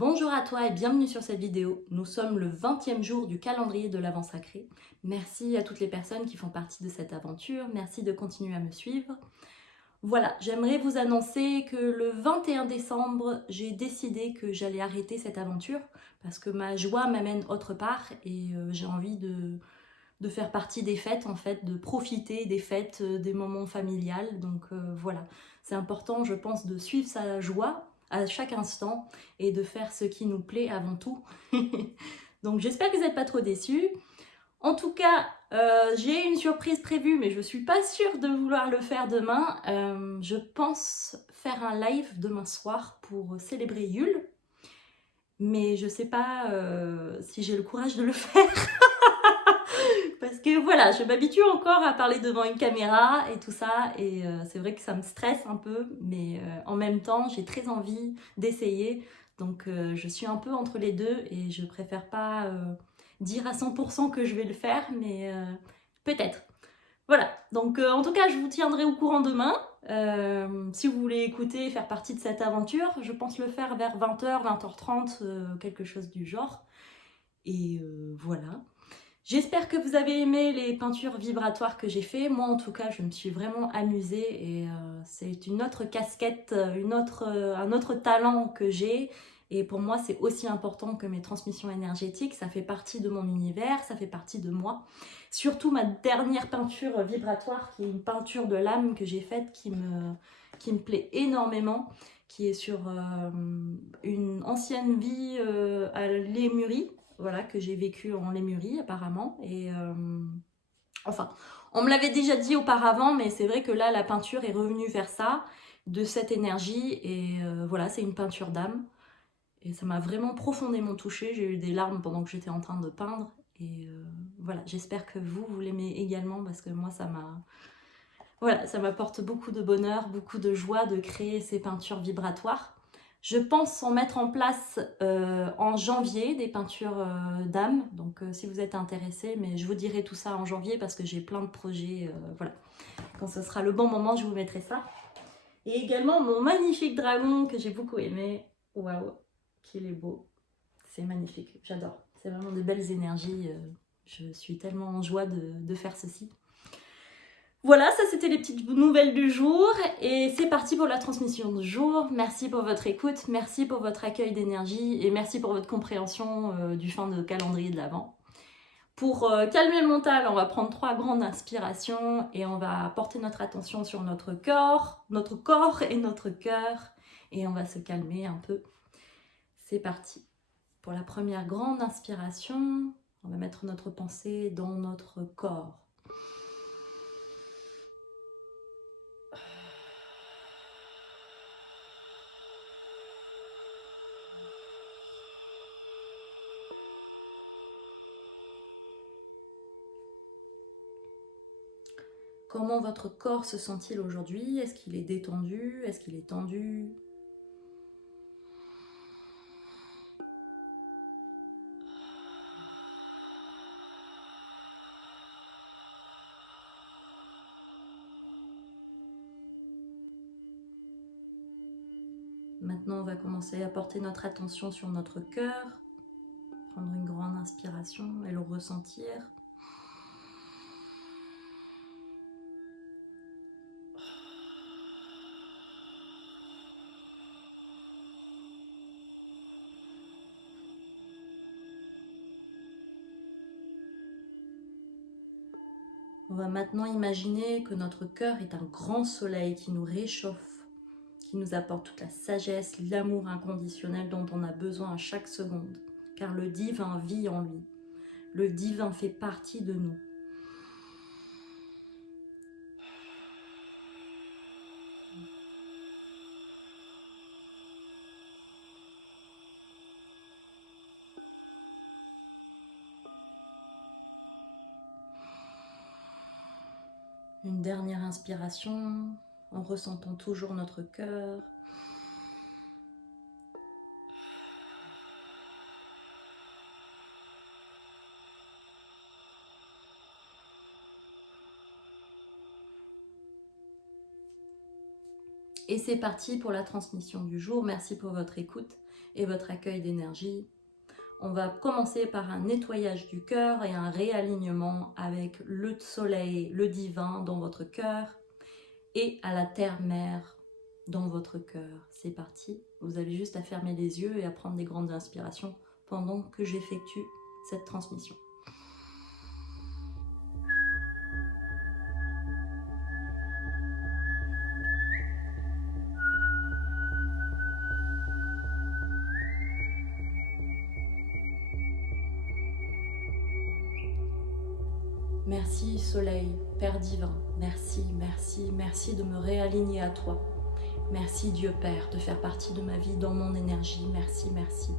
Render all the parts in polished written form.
Bonjour à toi et bienvenue sur cette vidéo. Nous sommes le 20e jour du calendrier de l'Avent Sacré. Merci à toutes les personnes qui font partie de cette aventure. Merci de continuer à me suivre. Voilà, j'aimerais vous annoncer que le 21 décembre, j'ai décidé que j'allais arrêter cette aventure parce que ma joie m'amène autre part et j'ai envie de faire partie des fêtes en fait, de profiter des fêtes, des moments familiales. Donc voilà, c'est important je pense de suivre sa joie à chaque instant et de faire ce qui nous plaît avant tout. Donc j'espère que vous n'êtes pas trop déçus. En tout cas, j'ai une surprise prévue, mais je ne suis pas sûre de vouloir le faire demain. Je pense faire un live demain soir pour célébrer Yule, mais je ne sais pas si j'ai le courage de le faire. Parce que voilà, je m'habitue encore à parler devant une caméra et tout ça, et c'est vrai que ça me stresse un peu, mais en même temps, j'ai très envie d'essayer. Donc je suis un peu entre les deux et je préfère pas dire à 100% que je vais le faire, mais peut-être. Voilà, donc en tout cas, je vous tiendrai au courant demain. Si vous voulez écouter et faire partie de cette aventure, je pense le faire vers 20h, 20h30, quelque chose du genre. Et voilà. J'espère que vous avez aimé les peintures vibratoires que j'ai fait. Moi, en tout cas, je me suis vraiment amusée et c'est une autre casquette, un autre talent que j'ai. Et pour moi, c'est aussi important que mes transmissions énergétiques. Ça fait partie de mon univers, ça fait partie de moi. Surtout ma dernière peinture vibratoire, qui est une peinture de l'âme que j'ai faite, qui me plaît énormément, qui est sur une ancienne vie à Lémurie. Voilà, que j'ai vécu en Lémurie apparemment. Et enfin, on me l'avait déjà dit auparavant, mais c'est vrai que là, la peinture est revenue vers ça, de cette énergie. Et voilà, c'est une peinture d'âme. Et ça m'a vraiment profondément touchée. J'ai eu des larmes pendant que j'étais en train de peindre. Et voilà, j'espère que vous l'aimez également, parce que moi, voilà, ça m'apporte beaucoup de bonheur, beaucoup de joie de créer ces peintures vibratoires. Je pense en mettre en place en janvier des peintures d'âme, donc si vous êtes intéressés, mais je vous dirai tout ça en janvier parce que j'ai plein de projets, voilà. Quand ce sera le bon moment, je vous mettrai ça. Et également mon magnifique dragon que j'ai beaucoup aimé, waouh, qu'il est beau, c'est magnifique, j'adore. C'est vraiment de belles énergies, je suis tellement en joie de faire ceci. Voilà, ça c'était les petites nouvelles du jour et c'est parti pour la transmission du jour. Merci pour votre écoute, merci pour votre accueil d'énergie et merci pour votre compréhension du fin de calendrier de l'Avent. Pour calmer le mental, on va prendre 3 grandes inspirations et on va porter notre attention sur notre corps et notre cœur et on va se calmer un peu. C'est parti. Pour la première grande inspiration, on va mettre notre pensée dans notre corps. Comment votre corps se sent-il aujourd'hui? Est-ce qu'il est détendu? Est-ce qu'il est tendu? Maintenant, on va commencer à porter notre attention sur notre cœur. Prendre une grande inspiration et le ressentir. On va maintenant imaginer que notre cœur est un grand soleil qui nous réchauffe, qui nous apporte toute la sagesse, l'amour inconditionnel dont on a besoin à chaque seconde, car le divin vit en lui. Le divin fait partie de nous. Une dernière inspiration, en ressentant toujours notre cœur. Et c'est parti pour la transmission du jour. Merci pour votre écoute. et votre accueil d'énergie. On va commencer par un nettoyage du cœur et un réalignement avec le soleil, le divin dans votre cœur et à la terre-mère dans votre cœur. C'est parti, vous avez juste à fermer les yeux et à prendre des grandes inspirations pendant que j'effectue cette transmission. Merci Soleil, Père divin, merci, merci, merci de me réaligner à toi. Merci Dieu Père de faire partie de ma vie dans mon énergie, merci, merci.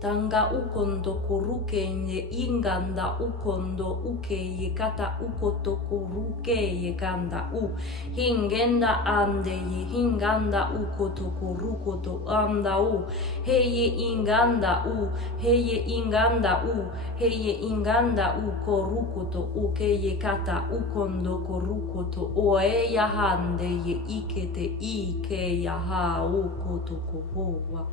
Tanga ukondo koruke ye inganda ukondo uke ye kata ukoto koruke ye kanda u hingenda ande ye hinganda ukoto korukoto anda u heye inganda u heye inganda u heye inganda u korukoto uke ye kata ukondo korukoto oe ya hande ye ikete ike ya ha ukoto kohowa.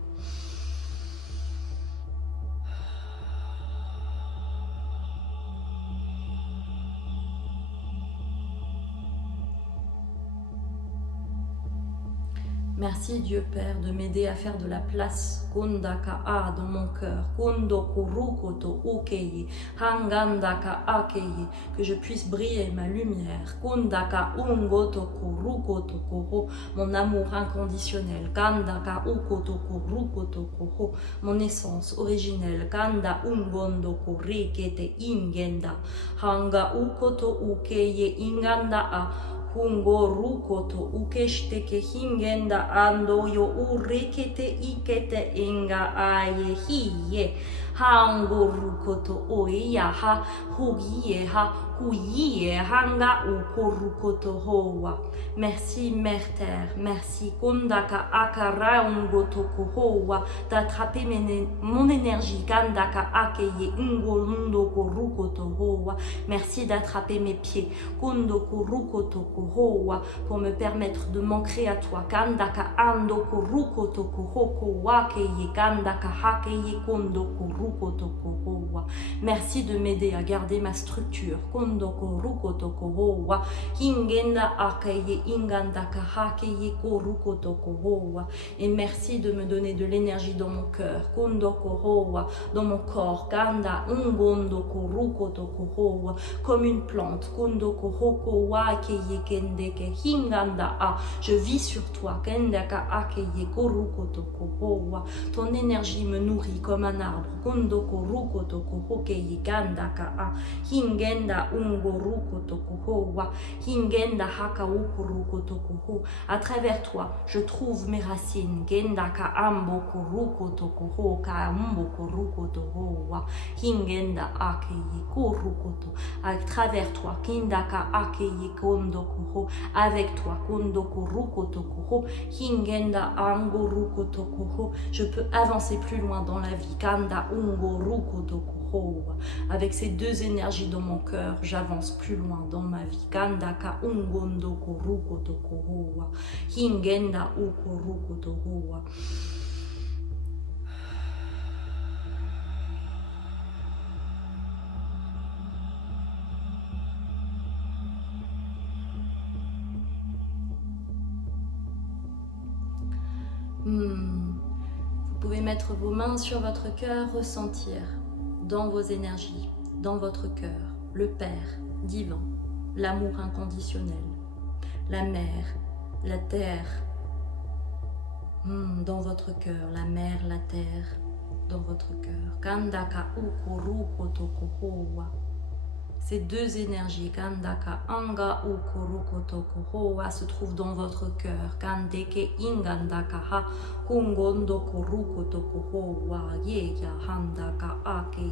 Merci Dieu Père de m'aider à faire de la place Kundaka dans mon cœur, Kundo Kurukoto Ukeye, Hangandaka Akeye, que je puisse briller ma lumière, Kundaka Ungoto Kurukoto Koro, mon amour inconditionnel, Kandaka Ukoto Kurukoto Koro, mon essence originelle, Kanda Ungondo Kurikete Ingenda, Hanga Ukoto Ukeye Inganda A, Hungo rukoto ukeshteke hingenda ando yo urekete ikete inga aye hiye hango rukoto oeya ha hugie ha huye hanga ukorukoto hoa. Merci Mère Terre, merci Kondaka akara ungotoko hoa d'attraper mon énergie Kandaka akeye ungolundoko rukoto hoa. Merci d'attraper mes pieds Kondoko rukoto hoa pour me permettre de m'ancrer à toi Kandaka andoko rukoto hoko wakeye Kandaka hakeye kondoko rukoto hoa. Merci de m'aider à garder ma structure Kondoko rukoto hoa hingenda akeye ingandaka hakeye korukoto hoa. Et merci de me donner de l'énergie dans mon cœur Kondoko hoa, dans mon corps Kanda ungondoko rukoto hoa, comme une plante Kondoko hoko wakeye kendeke hinganda a. Je vis sur toi kendaka akeye korukoto hoa. Ton énergie me nourrit comme un arbre Kondoko rukoto hokeye kandaka a hingenda ungo rukoto hoa hingenda haka ukurukoto ho. À travers toi, je trouve mes racines gendaka amboko rukoto ho ka amboko rukoto hoa hingenda akeye korukoto. À travers toi kindaka akeye kondoko ho. Avec toi kondoko rukoto ho hingenda ango rukoto ho. Je peux avancer plus loin dans la vie kanda ungo rukoto. Avec ces deux énergies dans mon cœur, j'avance plus loin dans ma vie. Kandaka ungondo korukoto kohowa, hingenda ukorukoto hoa. Vous pouvez mettre vos mains sur votre cœur, ressentir dans vos énergies, dans votre cœur, le Père divin, l'amour inconditionnel, la mer, la terre, dans votre cœur, la mer, la terre, dans votre cœur. Kandaka ukurukoto kohowa. Ces deux énergies, Kandaka anga ukurukoto kohowa, se trouvent dans votre cœur. Kandeke ingandaka ha kungondo korukoto kohowa yeya handaka akeye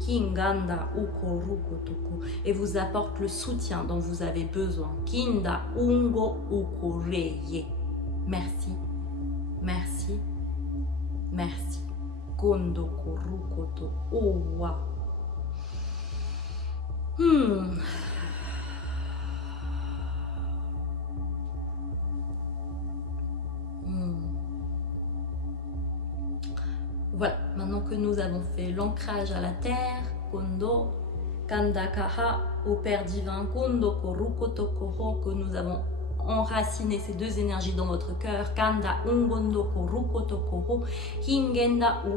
hinganda ukurukoto ko, et vous apporte le soutien dont vous avez besoin. Kinda ungo ukureye. Merci, merci, merci. Kondo korukoto owa. Voilà, maintenant que nous avons fait l'ancrage à la terre, Kondo, Kanda Kaha, au Père divin, Kondo Koruko Tokoho, que nous avons enraciné ces deux énergies dans votre cœur, Kanda Ungondo Koruko Tokoho, Hingenda U.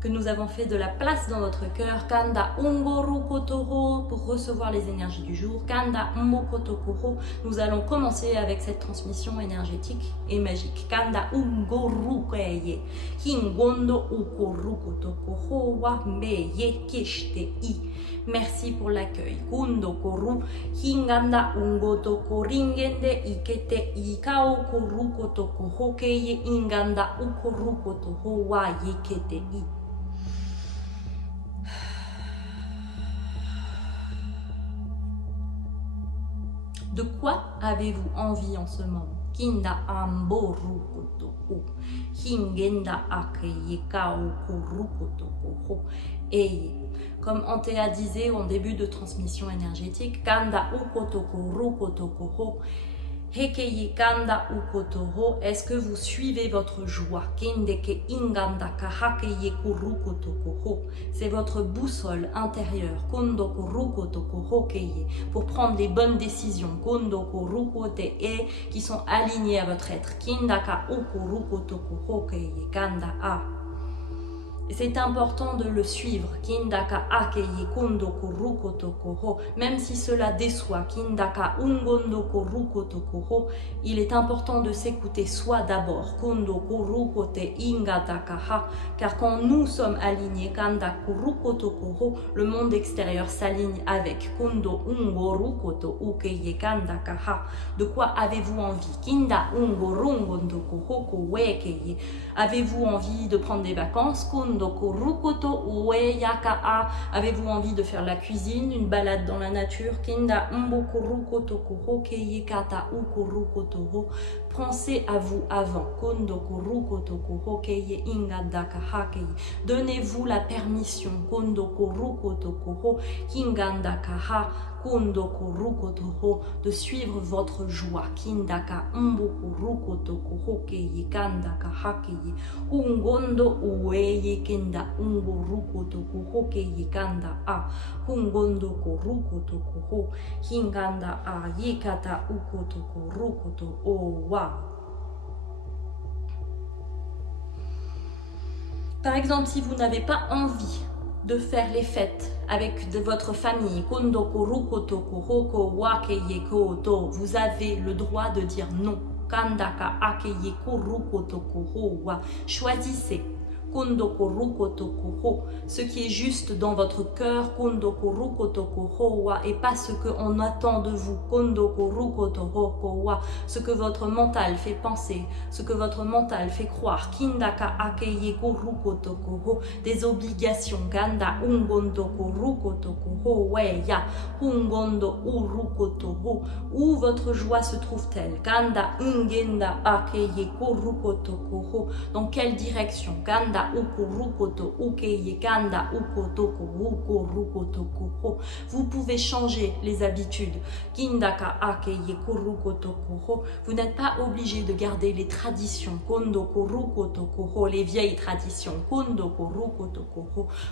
Que nous avons fait de la place dans notre cœur, Kanda Ungoru Kotoho, pour recevoir les énergies du jour, Kanda Umokotokoro. Nous allons commencer avec cette transmission énergétique et magique. Kanda Ungoru Keye, Hingondo Ukoru Kotokoho wa Meye Keshte I. Merci pour l'accueil. Kundo Koru, Hinganda Ungotoko Ringende Ikete Ikao Koru Kotokoho Keye Inganda Ukoru Kotoho wa Yekete I. De quoi avez-vous envie en ce moment? Kinda amboru kotoko, hingenda akeye kao koru kotoko, eye. Comme Antea disait en début de transmission énergétique, kanda ukotoko rukotoko, hekeye kanda ukotoho, est-ce que vous suivez votre joie? Kindeke inganda kahakeye kurukotoko, c'est votre boussole intérieure, kondoko rukotoko hokeye, pour prendre les bonnes décisions, kondoko rukote e, qui sont alignées à votre être, kindaka ukurukotoko hokeye kanda a. Et c'est important de le suivre, Kindaka akeye kondoko rukotokoho, même si cela déçoit, Kindaka ungondoko rukotokoho, il est important de s'écouter soi d'abord, Kondoko rukote ingatakaha, car quand nous sommes alignés, Kandaku rukotokoho, le monde extérieur s'aligne avec, Kondo ungo rukoto ukeye kandakaha. De quoi avez-vous envie? Kinda ungo rungondoko hoko wekeye. Avez-vous envie de prendre des vacances? Avez-vous envie de faire la cuisine, une balade dans la nature? Pensez à vous avant. Donnez-vous la permission de suivre votre joie. Kindaka Hungondo uweye kenda ungo ruko tokuho keye kanda a hungondo koruko tokuho hinganda a yekata uko tokuruko to owa. Par exemple, si vous n'avez pas envie de faire les fêtes avec de votre famille, kondoko ruko tokuho ko wa keye koto, vous avez le droit de dire non. Kandaka akeye kuruko tokuho wa. Choisissez Kondoko rukotokoho, ce qui est juste dans votre cœur, Kondoko rukotokoho wa, et pas ce qu'on attend de vous, Kondoko rukotokoho wa, ce que votre mental fait penser, ce que votre mental fait croire, Kindaka akeye rukotokoho, des obligations, Ganda ungondoko rukotokoho weya, hungondo urukotoho, où votre joie se trouve-t-elle? Ganda ungenda akeye rukotokoho, dans quelle direction? Ganda vous pouvez changer les habitudes. Vous n'êtes pas obligé de garder les traditions, les vieilles traditions.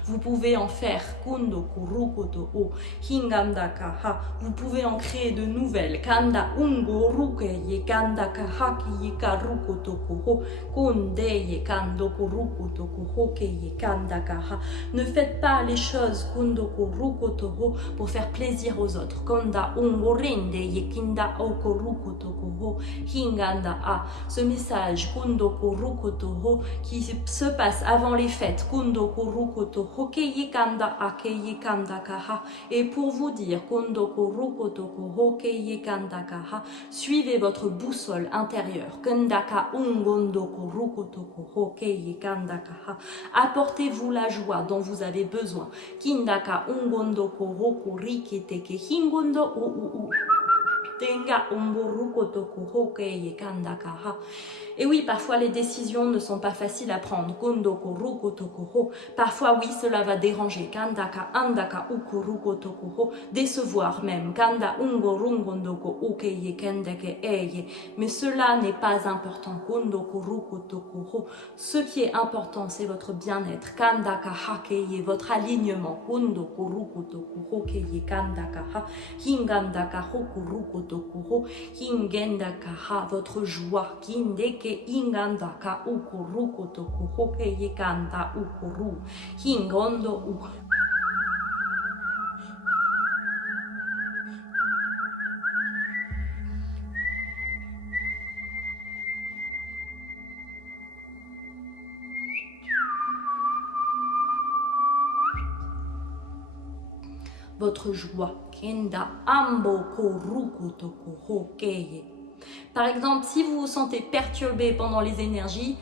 Vous pouvez en faire. Vous pouvez en créer de nouvelles. Ne faites pas les choses pour faire plaisir aux autres. Ce message qui se passe avant les fêtes et pour vous dire suivez votre boussole intérieure. Apportez-vous la joie dont vous avez besoin. Kindaka ungondoko roku rikiteke hingondo tenga umburuko tokuhoke yekandaka. Et oui, parfois les décisions ne sont pas faciles à prendre. Kondoko rukotokoho. Parfois oui, cela va déranger. Kandaka andaka ukurukotokoho. Décevoir même. Kanda ungo rungondoko ukeye kendeke eye. Mais cela n'est pas important. Kondoko rukotokoho. Ce qui est important, c'est votre bien-être. Kandaka hakeye, votre alignement. Kondoko rukotokoho keye kandaka ha. Hingandaka hokurukotokoho. Hingendaka ha, votre joie. Kindeke ingandaka ukurukotokoho keye kanda ukuru. Hingondo u. Votre joie. Kenda ambo korukotokoho keye. Par exemple, si vous vous sentez perturbé pendant les énergies,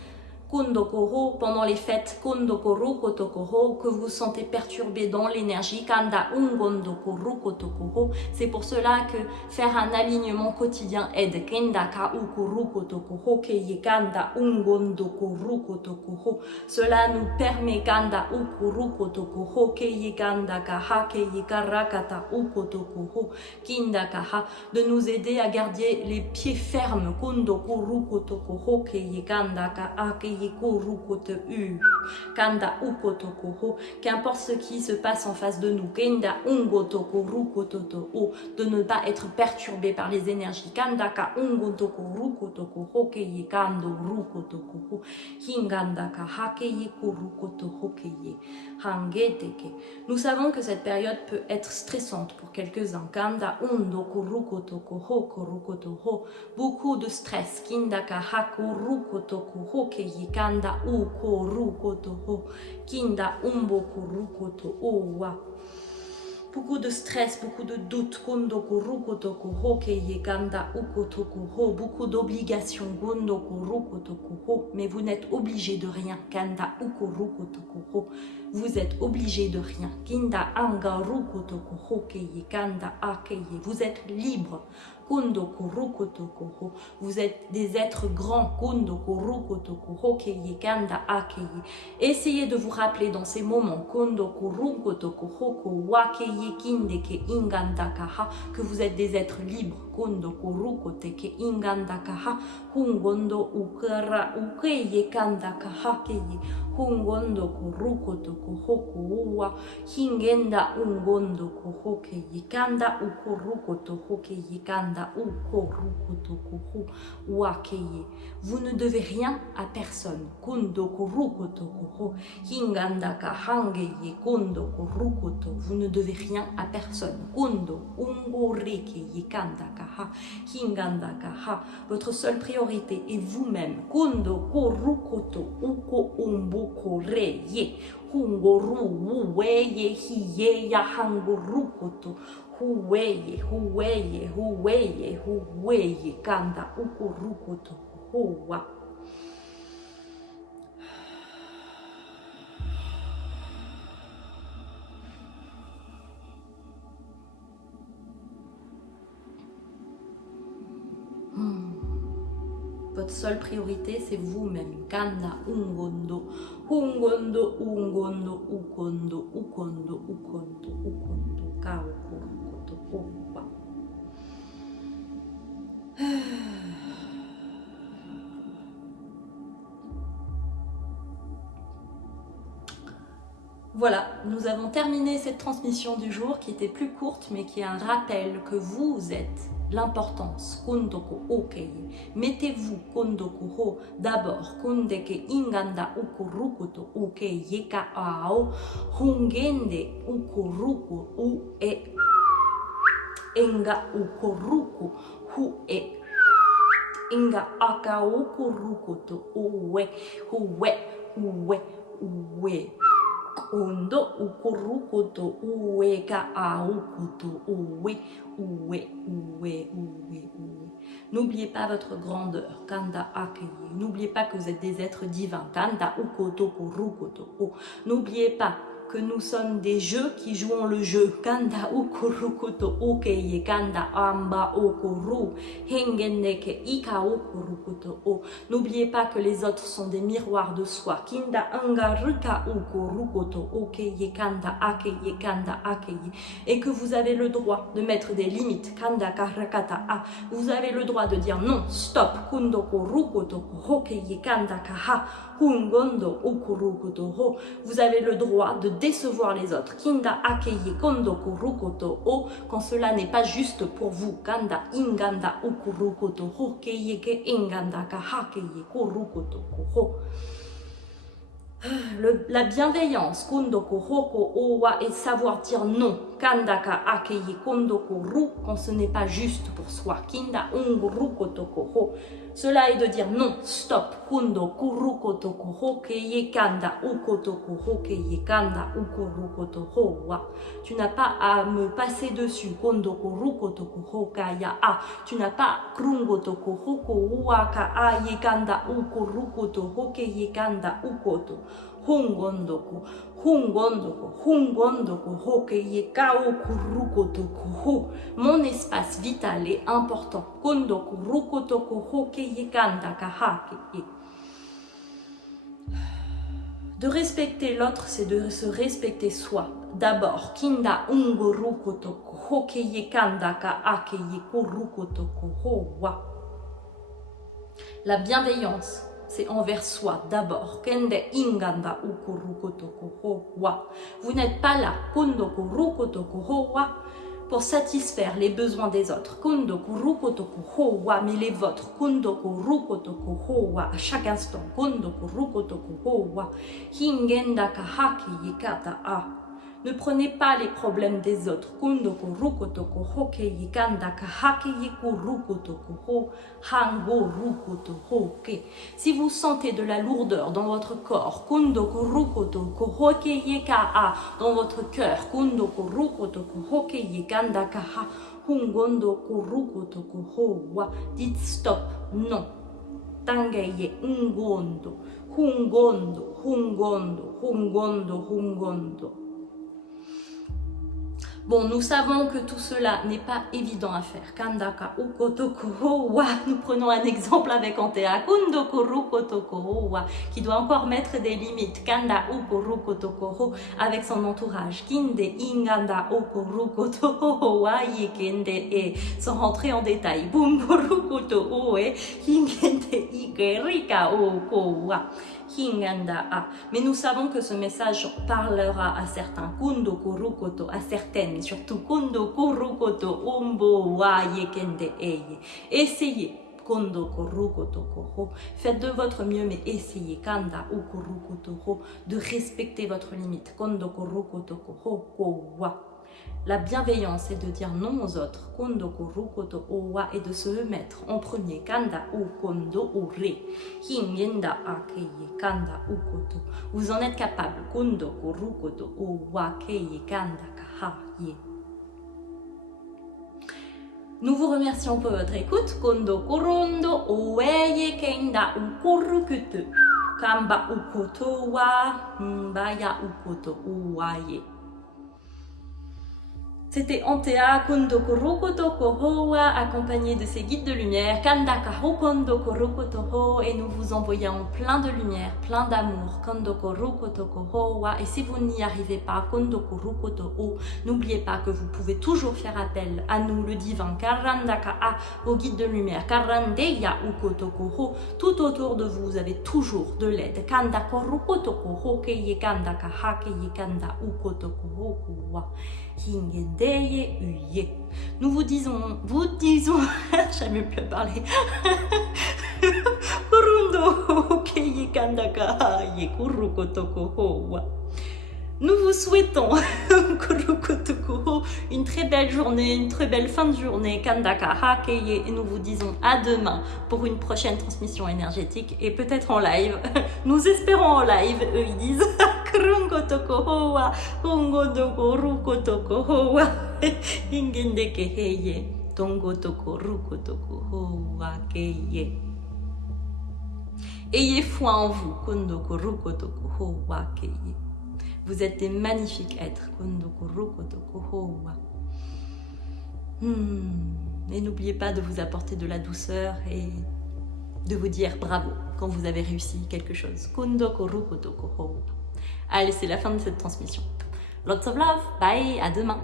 kondokoro, pendant les fêtes, kondokoro kotokoro, que vous vous sentez perturbé dans l'énergie, kanda ungondokoro kotokoro, c'est pour cela que faire un alignement quotidien aide. Kendaka ukuru kotokoro, keye kanda ungondokoro kotokoro. Cela nous permet kanda ukuru kotokoro, keye kanda kaha, keye karakata ukotokoro, kindakaha, de nous aider à garder les pieds fermes. Kondokoro kotokoro, keye kanda ka keye Kanda ukotokoho, qu'importe ce qui se passe en face de nous, Kenda ungotokoru kototo, de ne pas être perturbé par les énergies. Kandaka ungotokoru kotokoho keye kando rukotokoho, hingandaka hakeye kurukotoho keye hangeteke. Nous savons que cette période peut être stressante pour quelques-uns. Kanda undokoru kotokoho korukotoho, beaucoup de stress. Kindaka hakoru kotokoho keye kanda ukoru kotoho, kinda umboku rukoto owa. Beaucoup de stress, beaucoup de doutes, kondoku rukotoku ho keye kanda ukotoku ho, beaucoup d'obligations, kondoku rukotoku ho, mais vous n'êtes obligé de rien, kanda ukorukotoku ho. Vous êtes obligé de rien. Kinda anga rukotoku ho keye kanda akeye. Vous êtes libre. Kondoku rukotoku ho. Vous êtes des êtres grands. Kondoku rukotoku ho keye kanda akeye. Essayez de vous rappeler dans ces moments kondoku rukotoku ho ko wakeye kindeke ingandakaha, que vous êtes des êtres libres. Kondoku rukoteke ingandakaha. Hungondo ukara ukeye kandakaha keye. Hungondo kurukotoku hoku uwa. Hingenda ungondo kuhoke yikanda ukurukoto hoke yikanda ukurukotoku hu wakeye. Vous ne devez rien à personne. Kondo kurukotoku ho. Hinganda kahange ye kondo kurukoto. Vous ne devez rien à personne. Kondo ungoreke yikanda kaha. Hinganda kaha. Votre seule priorité est vous-même. Kondo kurukoto uko umbo kore ye hungoru weye hiye ya hangorukoto huweye huweye huweye huweye kanda ukurukoto huwa. Votre seule priorité, c'est vous-même. Kanda ungondo, ungondo, ungondo, ukondo, ukondo, ukondo, ukondo, kao, korukoto, kowa. Voilà, nous avons terminé cette transmission du jour qui était plus courte mais qui est un rappel que vous êtes l'importance. Kondoko okeye. Mettez-vous kondoko ho d'abord. Kondeke inganda ukurukoto okeye ka ao. Hungende ukuruko u e. Enga ukuruko hu e. Inga aka ukurukoto uwe. Uwe. Uwe. Uwe. Kondo ukurukoto uwe ka aukoto uwe uwe uwe uwe uwe. N'oubliez pas votre grandeur. Kanda akeye. N'oubliez pas que vous êtes des êtres divins. Kanda ukoto kurukoto o. N'oubliez pas que nous sommes des jeux qui jouons le jeu. Kanda ukurukuto okeye kanda amba okuru hengenneke ika ukurukuto o. N'oubliez pas que les autres sont des miroirs de soi. Kinda angaruka ukurukuto okeye kanda akeye kanda akeye. Et que vous avez le droit de mettre des limites. Kanda karakata a. Vous avez le droit de dire non, stop. Kundo kurukuto okeye kanda kaha. Hungondo ukurukuto ho. Vous avez le droit de décevoir les autres. Kinda akeye kondo kurukoto o. Quand cela n'est pas juste pour vous. Kanda inganda ukurukoto ho. Keyeke inganda kahakeye kurukoto ho. La bienveillance, kondoko hoko owa, et savoir dire non, kandaka akeye kondoko ru, quand ce n'est pas juste pour soi, kinda unguru kotoko ho. Cela est de dire non, stop, kondoko ru kotoko ho, keye kanda ukotoko ho, keye kanda ukuru koto wa. Tu n'as pas à me passer dessus, kondoko ru kotoko ho kaya a. Tu n'as pas krungotoko hoko uwa ka a ye kanda ukuru koto ho, keye kanda ukoto. Hungondoku, hungondoku, hungondoku, hokeye kao kurukotoku ho. Mon espace vital est important. Kondoku rukotoku hokeye kanda kahake. De respecter l'autre, c'est de se respecter soi. D'abord, kinda ungo rukotoku hokeye kanda ka akeye kurukotoku ho wa. La bienveillance, c'est envers soi d'abord. Kende inganda ukurukotoko ho wa. Vous n'êtes pas là, kondoko rukotoko ho wa, pour satisfaire les besoins des autres. Kondoko rukotoko ho wa, mais les vôtres. Kondoko rukotoko ho wa, à chaque instant. Kondoko rukotoko ho wa. Hingenda kahaki yikata a. Ne prenez pas les problèmes des autres. Kondoko rukotoko hoke yikanda kahake yiku rukotoko ho hango rukoto hoke. Si vous sentez de la lourdeur dans votre corps, kondoko rukotoko hoke yika a, dans votre cœur, kondoko rukotoko hoke yikanda kaha hungondoko rukotoko ho wa. Dites stop, non. Tangaye ungondo, hungondo, hungondo, hungondo, hungondo. Bon, nous savons que tout cela n'est pas évident à faire. Kandaka ukotoko ho wa. Nous prenons un exemple avec Antea. Kondoko rukotoko ho wa, qui doit encore mettre des limites. Kanda ukorukotoko ho, avec son entourage. Kinde inganda ukorukoto ho wa yekende e. Sans rentrer en détail. Bumburukoto ho e. Hingende igerika oko wa. Hinganda a. Mais nous savons que ce message parlera à certains. Kondoko rukoto, à certaines. Surtout kondoko rukoto umbo wa yekende eye. Essayez. Kondoko rukoto ho. Faites de votre mieux, mais essayez. Kanda ukurukoto ho, de respecter votre limite. Kondoko rukoto ho ko wa. La bienveillance est de dire non aux autres. Kondoko rukoto owa, et de se mettre en premier. Kanda u kondo ure. Hingenda akeye kanda ukoto. Vous en êtes capable. Kondoko rukoto owa keye kanda kahaye. Nous vous remercions pour votre écoute. Kondoko rondo oweye kenda ukurukutu. Kamba ukoto wa mbaya ukoto owaye. C'était Antea Kondoko Rukotoko ho wa, accompagné de ses guides de lumière, Kandaka ho Kondoko Rukotoko, et nous vous envoyons plein de lumière, plein d'amour, Kondoko Rukotoko ho wa. Et si vous n'y arrivez pas, Kondoko Rukotoko, n'oubliez pas que vous pouvez toujours faire appel à nous, le divin, Karandaka a, vos guides de lumière, Karandeya Ukotoko ho. Tout autour de vous, vous avez toujours de l'aide. Kandako Rukotoko ho, keye Kandaka ha, keye Kanda Ukotoko ho wa. Hingendeye uye. Nous vous disons, j'aime même plus parler. Kurundo keye kandaka ye kurukotoko ho wa. Nous vous souhaitons une très belle journée, une très belle fin de journée, Kandaka Hakeye, et nous vous disons à demain pour une prochaine transmission énergétique et peut-être en live. Nous espérons en live, eux ils disent Kurungotoko Hoa, Kungodoko Rukotoko Hoa, Ingendeke Heye, Tongotoko Rukotoko Hoa Keye. Ayez foi en vous, Kondoko Rukotoko Hoa Keye. Vous êtes des magnifiques êtres. Et n'oubliez pas de vous apporter de la douceur et de vous dire bravo quand vous avez réussi quelque chose. Allez, c'est la fin de cette transmission. Lots of love, bye, à demain.